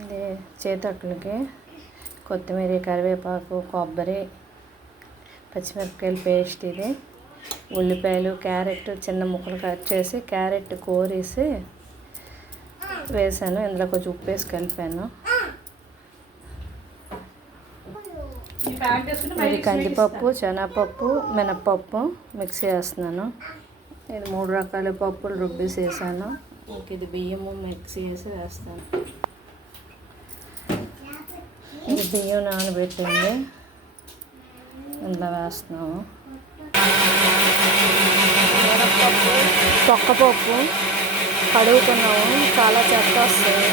ఇది చేతొట్లకి కొత్తిమీర, కరివేపాకు, కొబ్బరి, పచ్చిమిరపకాయలు పేస్ట్, ఇది ఉల్లిపాయలు, క్యారెట్ చిన్న ముక్కలు కట్ చేసి క్యారెట్ కోరేసి వేసాను. ఇందులో కొంచెం ఉప్పు వేసి కలిపాను. ఇది కందిపప్పు, శనగపప్పు, మినప్పప్పు మిక్స్ చేస్తున్నాను. ఇది 3 రకాల పప్పులు రుబ్బేసి వేసాను. ఇంక ఇది బియ్యము మిక్స్ చేసి వేస్తాను. ఇది బియ్యం నానబెట్టింది ఇందులో వేస్తున్నాము. తొక్కపప్పు కడుగుతున్నాము, చాలా చెత్త వస్తుంది.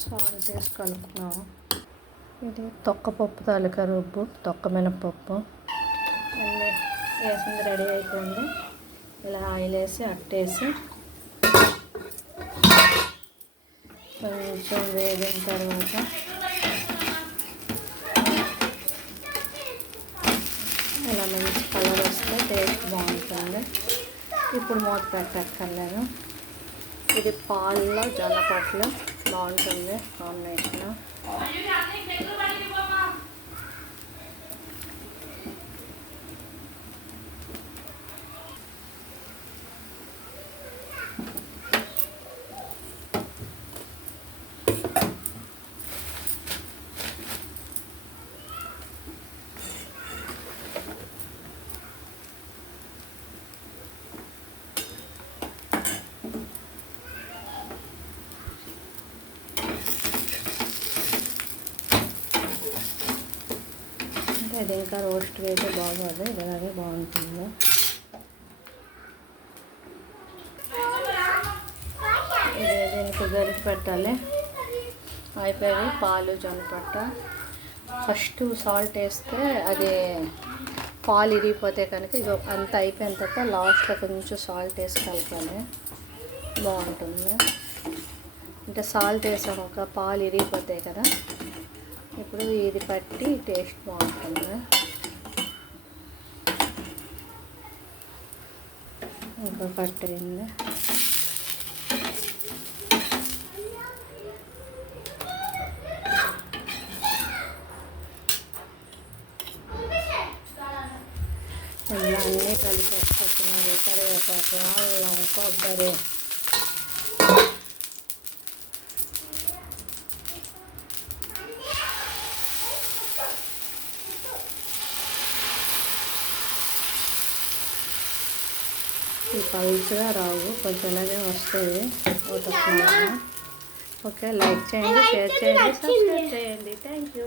సాల్ట్ వేసి కలుపుతున్నాము. ఇది తొక్కపప్పు తాలూకా రుబ్బు, తొక్క మినపప్పు అన్నీ వేసింది రెడీ అయిపోయింది. ఇలా ఆయిల్ వేసి అట్టేసి కొంచెం వేగిన తర్వాత ఇలా మంచి కలర్ వస్తే టేస్ట్ బాగుంటుంది. ఇప్పుడు మూత పెట్టక్కర్లేదు. ఇది పాలలో జొన్నపట్లు బాగుంటుంది కాంబినేషన్. ఇది ఇంకా రోస్ట్ అయితే బాగోదు, ఇలాగే బాగుంటుంది. ఇది దీనికి గరిటె పెట్టాలి. అయిపోయి పాలు, జొన్నపట్ట. ఫస్ట్ సాల్ట్ వేస్తే అది పాలు ఇరిగిపోతే కనుక ఇది అంత అయిపోయిన తర్వాత లాస్ట్లో కొంచెం సాల్ట్ వేసి కలపాలి, బాగుంటుంది. అంటే సాల్ట్ వేసాక పాలు ఇరిగిపోతాయి కదా, ఇప్పుడు ఇది పట్టి టేస్ట్ బాగుంటుంది. ఇంకా పట్టింది. ఇలా అన్నీ కలిపి కొత్తిమీర, కరివేపాకు, అల్లం, కొబ్బరి, ఈ పల్చగా రావు, కొంచెం ఇలాగే వస్తుంది. ఓకే, లైక్ చేయండి, షేర్ చేయండి, సబ్స్క్రైబ్ చేయండి. Thank you.